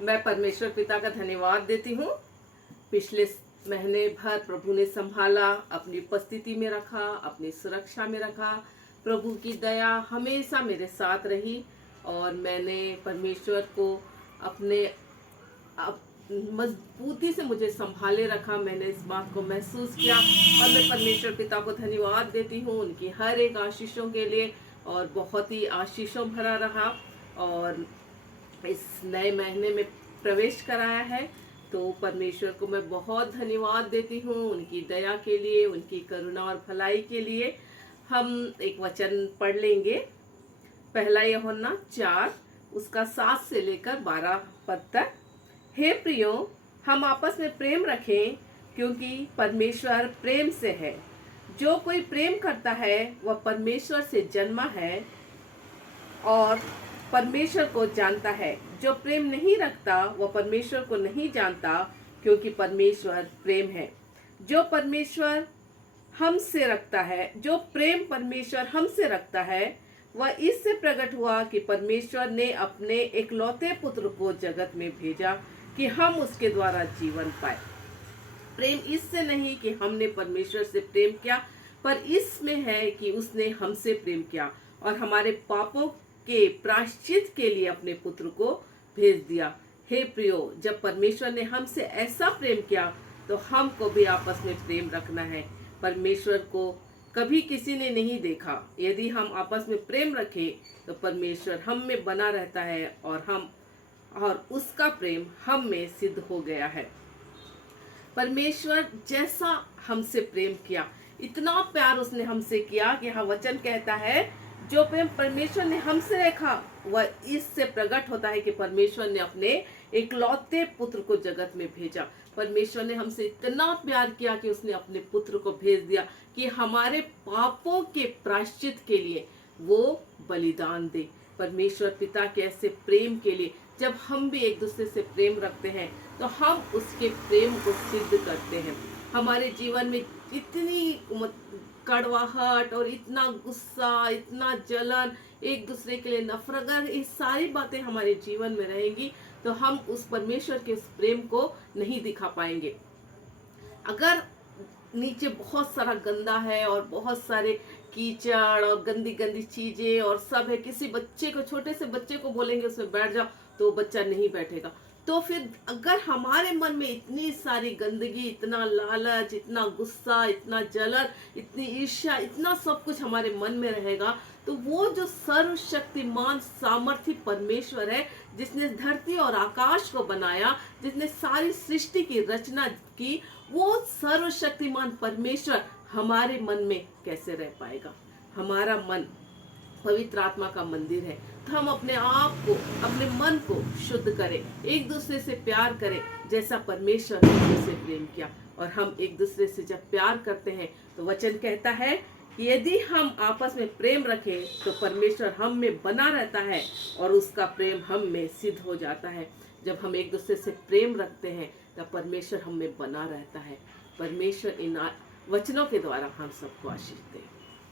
मैं परमेश्वर पिता का धन्यवाद देती हूँ। पिछले महीने भर प्रभु ने संभाला, अपनी उपस्थिति में रखा, अपनी सुरक्षा में रखा। प्रभु की दया हमेशा मेरे साथ रही और मैंने परमेश्वर को अपने मजबूती से मुझे संभाले रखा। मैंने इस बात को महसूस किया और मैं परमेश्वर पिता को धन्यवाद देती हूँ उनकी हर एक आशीषों के लिए, और बहुत ही आशीषों भरा रहा और इस नए महीने में प्रवेश कराया है। तो परमेश्वर को मैं बहुत धन्यवाद देती हूँ उनकी दया के लिए, उनकी करुणा और भलाई के लिए। हम एक वचन पढ़ लेंगे, पहला यूहन्ना 4 उसका 7 से लेकर 12 पद तक। हे प्रियो, हम आपस में प्रेम रखें, क्योंकि परमेश्वर प्रेम से है। जो कोई प्रेम करता है वह परमेश्वर से जन्मा है और परमेश्वर को जानता है। जो प्रेम नहीं रखता वह परमेश्वर को नहीं जानता, क्योंकि परमेश्वर प्रेम है। जो प्रेम परमेश्वर हमसे रखता है वह इससे प्रकट हुआ कि परमेश्वर ने अपने एकलौते पुत्र को जगत में भेजा कि हम उसके द्वारा जीवन पाए। प्रेम इससे नहीं कि हमने परमेश्वर से प्रेम किया, पर इसमें है कि उसने हमसे प्रेम किया और हमारे पापों के प्रायश्चित के लिए अपने पुत्र को भेज दिया। हे प्रियो, जब परमेश्वर ने हमसे ऐसा प्रेम किया तो हमको भी आपस में प्रेम रखना है। परमेश्वर को कभी किसी ने नहीं देखा। यदि हम आपस में प्रेम रखें तो परमेश्वर हम में बना रहता है और उसका प्रेम हम में सिद्ध हो गया है। परमेश्वर जैसा हमसे प्रेम किया, इतना प्यार उसने हमसे किया कि यहाँ वचन कहता है जो प्रेम परमेश्वर ने हमसे रखा वह इससे प्रकट होता है कि परमेश्वर ने अपने एकलौते पुत्र को जगत में भेजा। परमेश्वर ने हमसे इतना प्यार किया कि उसने अपने पुत्र को भेज दिया कि हमारे पापों के प्रायश्चित के लिए वो बलिदान दे। परमेश्वर पिता के ऐसे प्रेम के लिए जब हम भी एक दूसरे से प्रेम रखते हैं तो हम उसके प्रेम को सिद्ध करते हैं। हमारे जीवन में इतनी कड़वाहट और इतना गुस्सा, इतना जलन, एक दूसरे के लिए नफरत, अगर ये सारी बातें हमारे जीवन में रहेंगी तो हम उस परमेश्वर के उस प्रेम को नहीं दिखा पाएंगे। अगर नीचे बहुत सारा गंदा है और बहुत सारे कीचड़ और गंदी गंदी चीजें और सब है, किसी बच्चे को, छोटे से बच्चे को बोलेंगे उसमें बैठ जाओ तो बच्चा नहीं बैठेगा। तो फिर अगर हमारे मन में इतनी सारी गंदगी, इतना लालच, इतना गुस्सा, इतना जलन, इतनी ईर्ष्या, इतना सब कुछ हमारे मन में रहेगा तो वो जो सर्वशक्तिमान सामर्थी परमेश्वर है, जिसने धरती और आकाश को बनाया, जिसने सारी सृष्टि की रचना की, वो सर्वशक्तिमान परमेश्वर हमारे मन में कैसे रह पाएगा? हमारा मन पवित्र आत्मा का मंदिर है। तो हम अपने आप को, अपने मन को शुद्ध करें, एक दूसरे से प्यार करें जैसा परमेश्वर ने हमसे प्रेम किया। और हम एक दूसरे से जब प्यार करते हैं तो वचन कहता है कि यदि हम आपस में प्रेम रखें तो परमेश्वर हम में बना रहता है और उसका प्रेम हम में सिद्ध हो जाता है। जब हम एक दूसरे से प्रेम रखते हैं तब परमेश्वर हम में बना रहता है। परमेश्वर इन वचनों के द्वारा हम सबको आशीष दे।